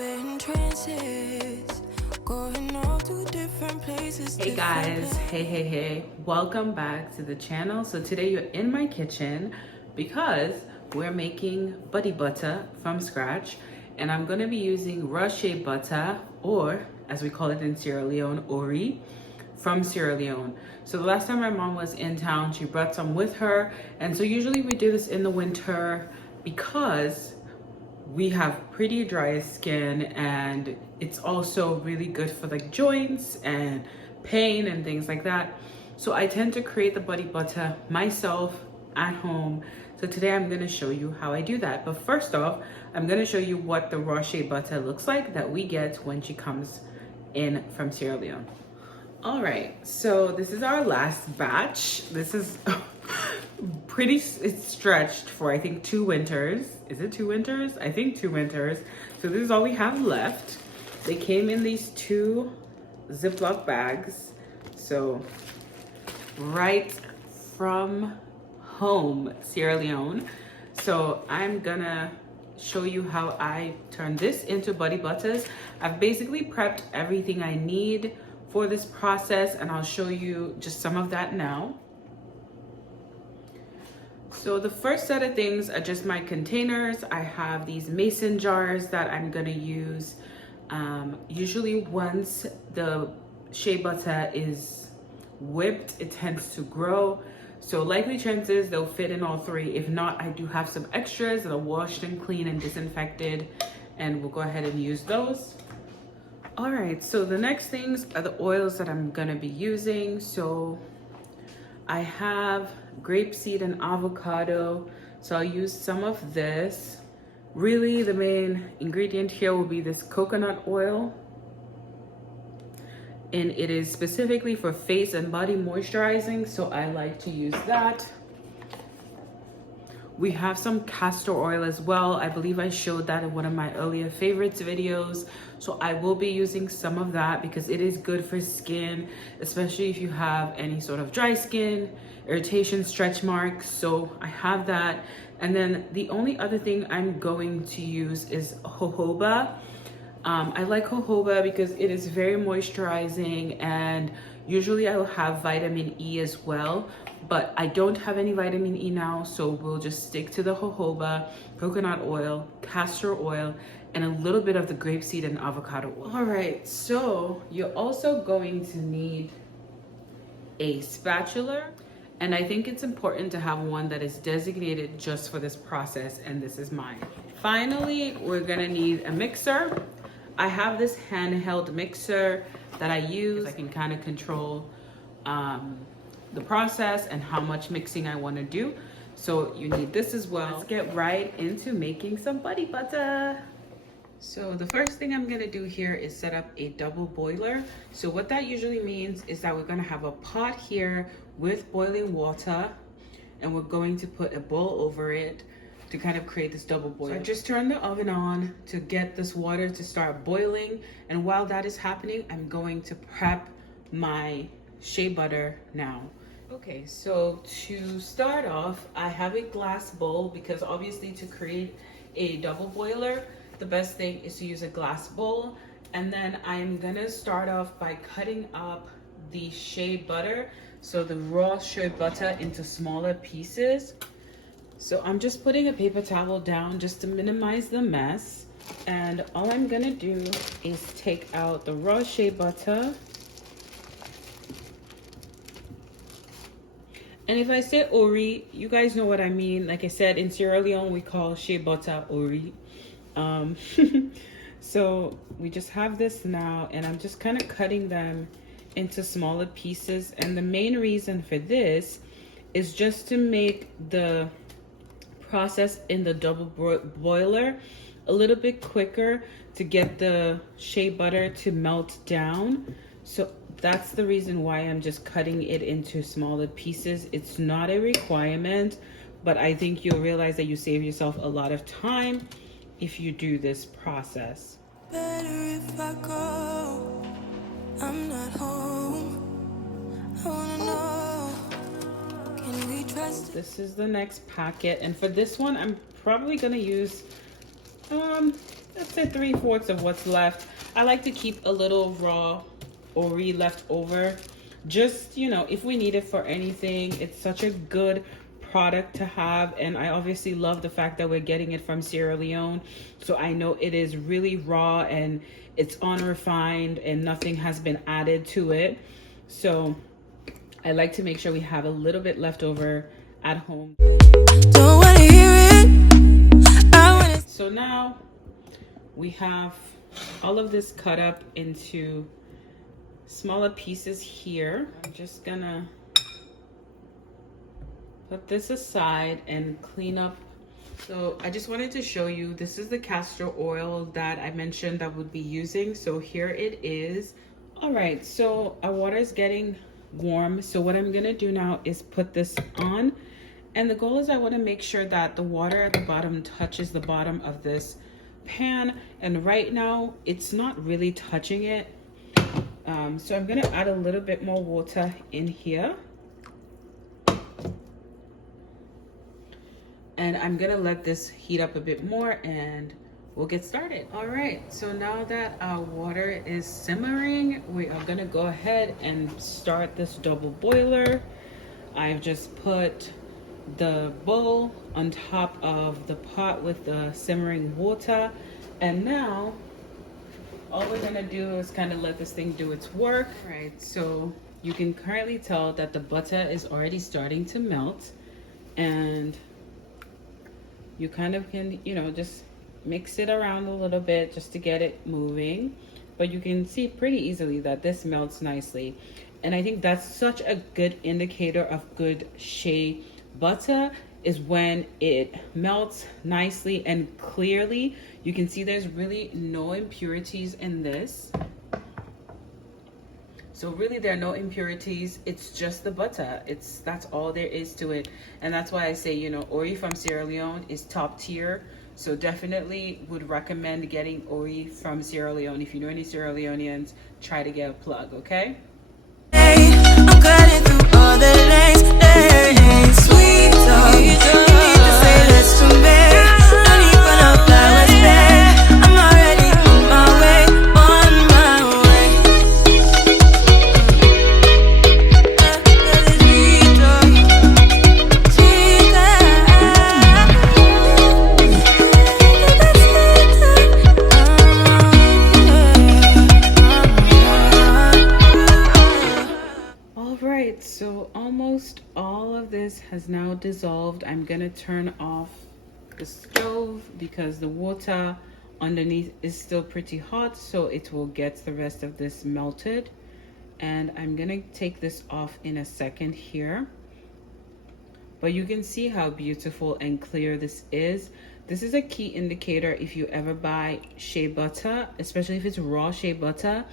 in trances, going off to different places. Hey guys, hey, welcome back to the channel. So today you're in my kitchen because we're making buddy butter from scratch, and I'm gonna be using raw shea butter, or as we call it in Sierra Leone, ori, from Sierra Leone. So the last time my mom was in town, she brought some with her, and so usually we do this in the winter because we have pretty dry skin, and it's also really good for like joints and pain and things like that. So I tend to create the buddy butter myself at home. So today I'm going to show you how I do that. But first off, I'm going to show you what the raw shea butter looks like that we get when she comes in from Sierra Leone. All right, so this is our last batch. This is it's stretched for I think 2 winters. Is it 2 winters? I think 2 winters. So this is all we have left. They came in these 2 Ziploc bags. So right from home, Sierra Leone. So I'm gonna show you how I turn this into buddy butters. I've basically prepped everything I need for this process, and I'll show you just some of that now. So the first set of things are just my containers. I have these mason jars that I'm gonna use. Usually once the shea butter is whipped, it tends to grow. So likely chances they'll fit in all 3. If not, I do have some extras that are washed and clean and disinfected, and we'll go ahead and use those. All right, so the next things are the oils that I'm gonna be using. So I have grapeseed and avocado, so I'll use some of this. Really, the main ingredient here will be this coconut oil, and it is specifically for face and body moisturizing, so I like to use that. We have some castor oil as well. I believe I showed that in one of my earlier favorites videos. So I will be using some of that because it is good for skin, especially if you have any sort of dry skin, irritation, stretch marks. So I have that. And then the only other thing I'm going to use is jojoba. I like jojoba because it is very moisturizing, and usually I will have vitamin E as well, but I don't have any vitamin E now, so we'll just stick to the jojoba, coconut oil, castor oil, and a little bit of the grapeseed and avocado oil. All right, so you're also going to need a spatula, and I think it's important to have one that is designated just for this process, and this is mine. Finally, we're gonna need a mixer. I have this handheld mixer that I use. I can kind of control the process and how much mixing I want to do. So you need this as well. Let's get right into making some buddy butter. So the first thing I'm going to do here is set up a double boiler. So what that usually means is that we're going to have a pot here with boiling water, and we're going to put a bowl over it to kind of create this double boil. So I just turned the oven on to get this water to start boiling, and while that is happening, I'm going to prep my shea butter now. Okay, so to start off, I have a glass bowl because obviously to create a double boiler, the best thing is to use a glass bowl. And then I'm gonna start off by cutting up the shea butter, so the raw shea butter, into smaller pieces. So I'm just putting a paper towel down just to minimize the mess. And all I'm gonna do is take out the raw shea butter. And if I say ori, you guys know what I mean. Like I said, in Sierra Leone, we call shea butter ori. So we just have this now, and I'm just kind of cutting them into smaller pieces. And the main reason for this is just to make the process in the double boiler a little bit quicker, to get the shea butter to melt down. So that's the reason why I'm just cutting it into smaller pieces. It's not a requirement, but I think you'll realize that you save yourself a lot of time if you do this process. Better if I go, I'm not home. I wanna know, can we trust? This is the next packet, and for this one I'm probably gonna use Let's say 3/4 of what's left. I like to keep a little raw ori left over, just, you know, if we need it for anything. It's such a good product to have, and I obviously love the fact that we're getting it from Sierra Leone, so I know it is really raw and it's unrefined and nothing has been added to it. So I like to make sure we have a little bit left over at home. Don't wanna hear it. So now we have all of this cut up into smaller pieces here. I'm just gonna put this aside and clean up. So I just wanted to show you, this is the castor oil that I mentioned that we'd be using. So here it is. All right, so our water is getting warm. So what I'm gonna do now is put this on. And the goal is I wanna make sure that the water at the bottom touches the bottom of this pan. And right now, it's not really touching it. So I'm gonna add a little bit more water in here. And I'm gonna let this heat up a bit more and we'll get started. All right, so now that our water is simmering, we are gonna go ahead and start this double boiler. I've just put the bowl on top of the pot with the simmering water. And now, all we're gonna do is kind of let this thing do its work. All right, so you can currently tell that the butter is already starting to melt, and you kind of can, you know, just mix it around a little bit just to get it moving. But you can see pretty easily that this melts nicely. And I think that's such a good indicator of good shea butter, is when it melts nicely and clearly. You can see there's really no impurities in this. So really there are no impurities, it's just the butter. That's all there is to it. And that's why I say, you know, ori from Sierra Leone is top tier. So definitely would recommend getting ori from Sierra Leone. If you know any Sierra Leoneans, try to get a plug, okay? Hey, I'm cutting through all the lanes. Hey, sweet talk. You need to say less to me. No need for no flowers, babe. I'm already on my way, on my way. Sweet talk, sweet talk. All right, so almost all of this has now dissolved. I'm gonna turn off the stove because the water underneath is still pretty hot, so it will get the rest of this melted. And I'm gonna take this off in a second here. But you can see how beautiful and clear this is. This is a key indicator if you ever buy shea butter, especially if it's raw shea butter,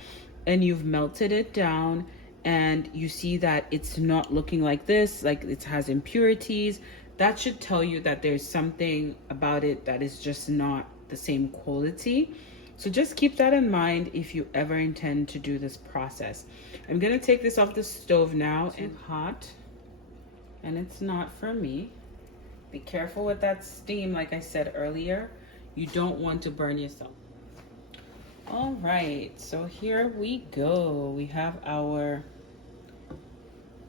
and you've melted it down and you see that it's not looking like this, like it has impurities. That should tell you that there's something about it that is just not the same quality. So just keep that in mind if you ever intend to do this process. I'm gonna take this off the stove now. It's hot, and it's not for me. Be careful with that steam, like I said earlier. You don't want to burn yourself. All right, so here we go. We have our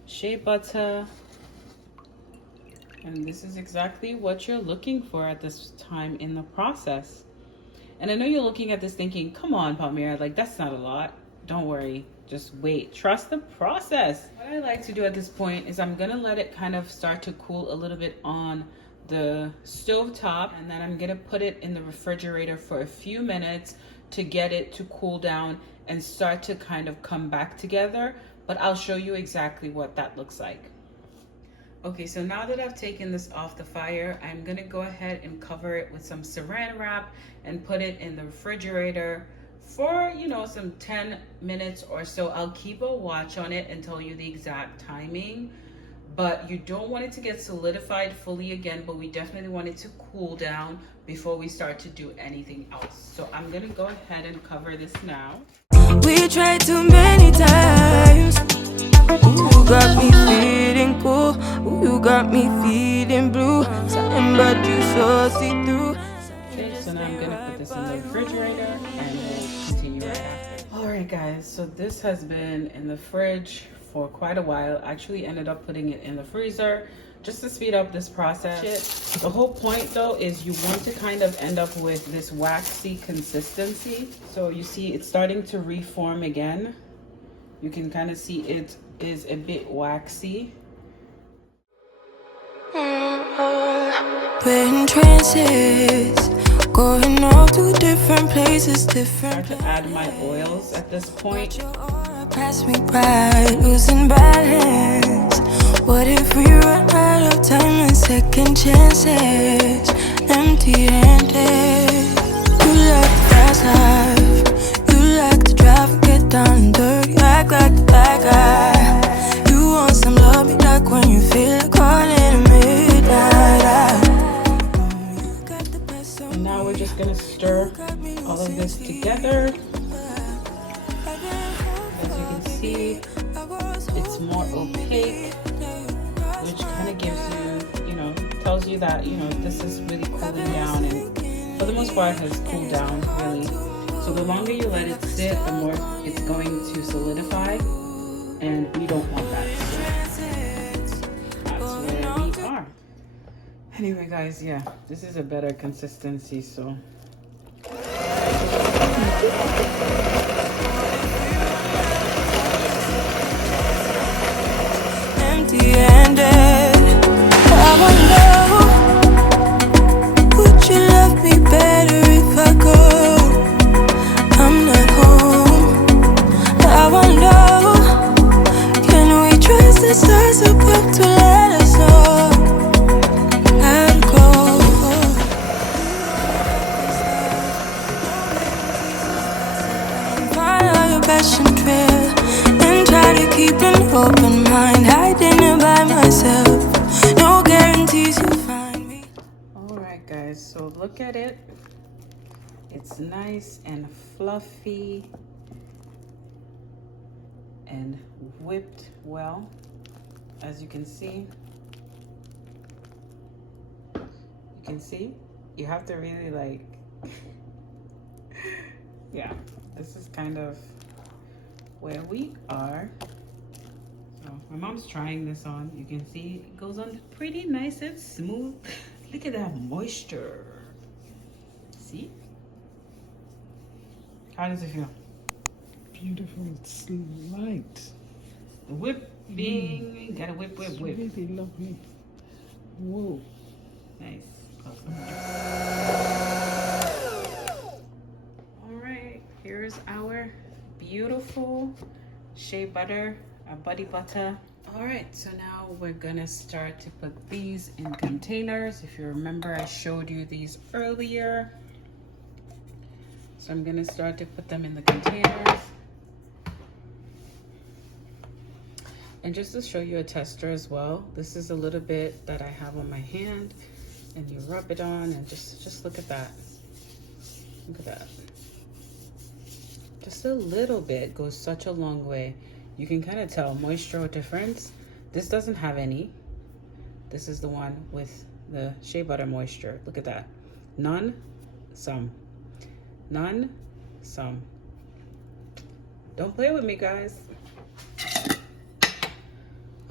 shea butter. And this is exactly what you're looking for at this time in the process. And I know you're looking at this thinking, come on, Palmira, like that's not a lot. Don't worry, just wait. Trust the process. What I like to do at this point is I'm gonna let it kind of start to cool a little bit on the stove top, and then I'm gonna put it in the refrigerator for a few minutes to get it to cool down and start to kind of come back together. But I'll show you exactly what that looks like. Okay, so now that I've taken this off the fire, I'm gonna go ahead and cover it with some saran wrap and put it in the refrigerator for, you know, some 10 minutes or so. I'll keep a watch on it and tell you the exact timing, but you don't want it to get solidified fully again, but we definitely want it to cool down before we start to do anything else. So I'm gonna go ahead and cover this now. We tried too many times. Ooh, you got me feeling cool. Ooh, you got me feeling blue. Something about you so see-through. Okay, So now I'm gonna put this in the refrigerator and we'll continue right after. All right guys, so this has been in the fridge for quite a while. I actually ended up putting it in the freezer just to speed up this process. The whole point though is you want to kind of end up with this waxy consistency. So you see it's starting to reform again. You can kind of see it is a bit waxy. We're in trances, going off to different places, different. Start to add my oils at this point. Pass me by, losing balance. What if we run out of time and second chances? Empty-handed. You like the fast life. You like to drive and get down and dirty. You act like the bad guy. You want some love, me like when you feel like calling at midnight. And now we're just gonna stir all of this together. As you can see, it's more opaque, which kind of gives you, tells you that, this is really cooling down, and for the most part has cooled down really. So the longer you let it sit, the more it's going to solidify, and we don't want that. So that's where we are. Anyway guys, yeah, this is a better consistency, so. Empty-handed. I wonder, would you love me better if I go? I'm not home. I wonder, can we trust the stars above to let us know? I'd go. Follow your passion trail and try to keep an open mind. Hiding it by myself. No guarantees you'll find me. Alright guys, so look at it. It's nice and fluffy and whipped well, as you can see. You can see, you have to really like, yeah, this is kind of where we are. So my mom's trying this on. You can see it goes on pretty nice and smooth. Look at that moisture. See? How does it feel? Beautiful, it's light. The whipping, gotta whip, whip, whip. It's really lovely. Whoa. Nice. All right, here's our beautiful shea butter, our buddy butter. All right, so now we're gonna start to put these in containers. If you remember, I showed you these earlier. So I'm gonna start to put them in the containers. And just to show you a tester as well, this is a little bit that I have on my hand, and you rub it on and just look at that. Look at that. Just a little bit goes such a long way. You can kind of tell moisture difference. This doesn't have any. This is the one with the shea butter moisture. Look at that. None, some. None, some. Don't play with me, guys.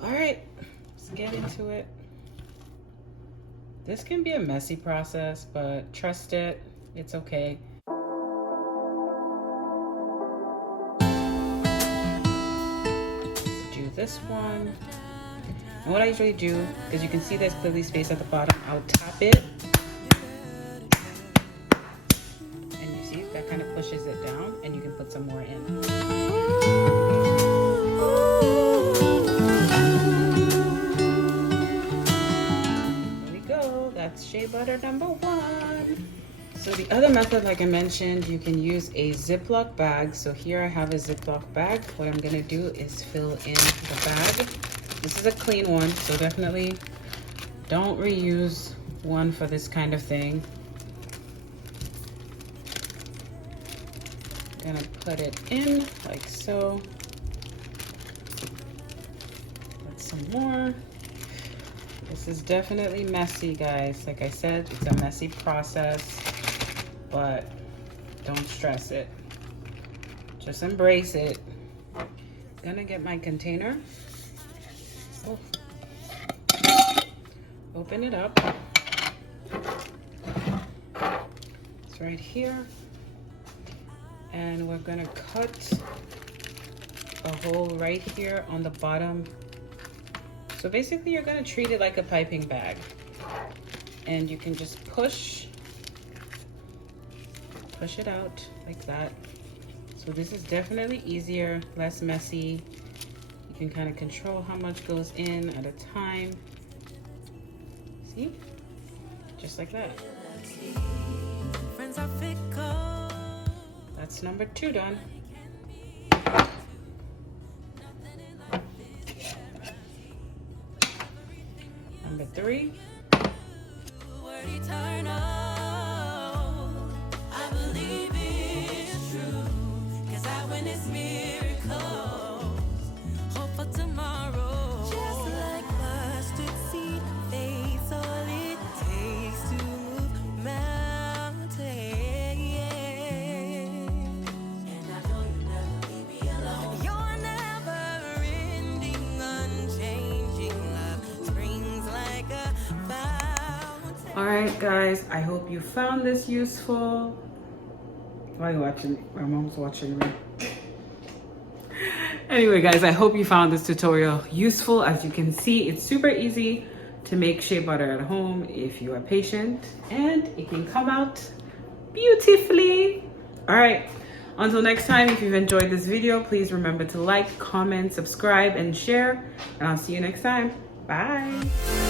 All right, let's get into it. This can be a messy process, but trust it, it's okay. Do this one. And what I usually do, because you can see there's clearly space at the bottom, I'll tap it. And you see, that kind of pushes it down, and you can put some more in. That's shea butter number 1. So the other method, like I mentioned, you can use a Ziploc bag. So here I have a Ziploc bag. What I'm gonna do is fill in the bag. This is a clean one, so definitely don't reuse one for this kind of thing. I'm gonna put it in like so. Put some more. This is definitely messy, guys. Like I said, it's a messy process. but don't stress it. Just embrace it. Gonna get my container. Oh. Open it up. It's right here. And we're gonna cut a hole right here on the bottom. So basically you're gonna treat it like a piping bag. And you can just push it out like that. So this is definitely easier, less messy. You can kind of control how much goes in at a time. See? Just like that. That's number 2 done. Number 3. All right, guys, I hope you found this useful. Why are you watching? My mom's watching me. Anyway, guys, I hope you found this tutorial useful. As you can see, it's super easy to make shea butter at home if you are patient, and it can come out beautifully. All right, until next time, if you've enjoyed this video, please remember to like, comment, subscribe, and share, and I'll see you next time. Bye.